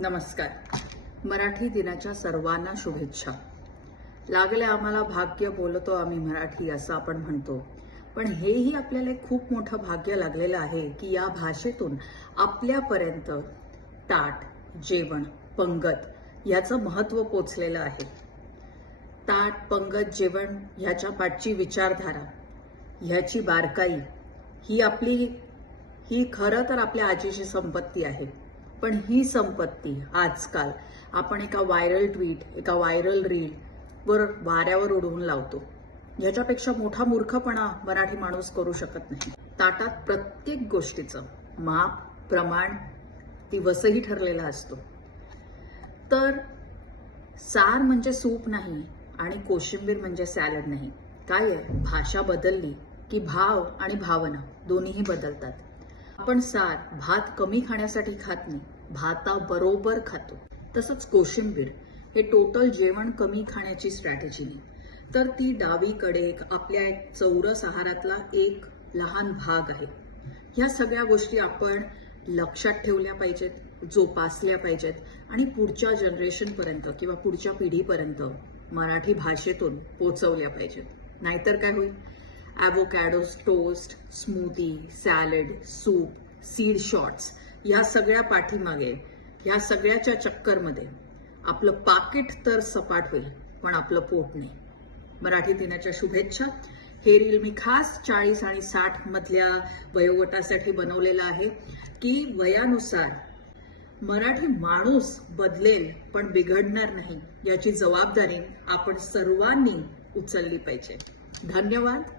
नमस्कार. मराठी दिनाच्या सर्वांना शुभेच्छा. लागले आम्हाला भाग्य, बोलतो आम्ही मराठी असं आपण म्हणतो. पण हेही आपल्याला एक खूप मोठं भाग्य लागलेलं आहे की या भाषेतून आपल्यापर्यंत ताट, जेवण, पंगत याचं महत्त्व पोचलेलं आहे. ताट, पंगत, जेवण ह्याच्या पाठची विचारधारा, ह्याची बारकाई ही खरं तर आपल्या आजीची संपत्ती आहे. पण ही संपत्ती आजकाल आपण एका व्हायरल ट्विट, एका व्हायरल रील वर वाऱ्यावर उडवून लावतो. ह्याच्यापेक्षा मोठा मूर्खपणा मराठी माणूस करू शकत नाही. ताटात प्रत्येक गोष्टीचं माप, प्रमाण, दिवसही ठरलेला असतो. तर सार म्हणजे सूप नाही आणि कोशिंबीर म्हणजे सॅलड नाही. काय आहे, भाषा बदलली की भाव आणि भावना दोन्हीही बदलतात. आपण सार, भात कमी खाण्यासाठी खात नाही, भाताबरोबर खातो. तसंच कोशिंबीर हे टोटल जेवण कमी खाण्याची स्ट्रॅटेजी नाही, तर ती डावीकडे आपल्या एक चौरस आहारातला एक लहान भाग आहे. ह्या सगळ्या गोष्टी आपण लक्षात ठेवल्या पाहिजेत, जोपासल्या पाहिजेत आणि पुढच्या जनरेशनपर्यंत किंवा पुढच्या पिढीपर्यंत मराठी भाषेतून पोचवल्या पाहिजेत. नाहीतर काय होईल, avocado toast, smoothie, salad, soup, seed shots या सगळ्या पाठीमागे, या सगळ्याच्या चक्करमध्ये आपलं पाकिट तर सपाट होईल, पण आपलं पोट नाही. मराठी दिनाच्या शुभेच्छा. हे रील मी खास 40 आणि 60 मधल्या वयोगटासाठी बनवलेलं आहे की वयानुसार मराठी माणूस बदलेल पण बिघडणार नाही, याची जबाबदारी आपण सर्वांनी उचलली पाहिजे. धन्यवाद.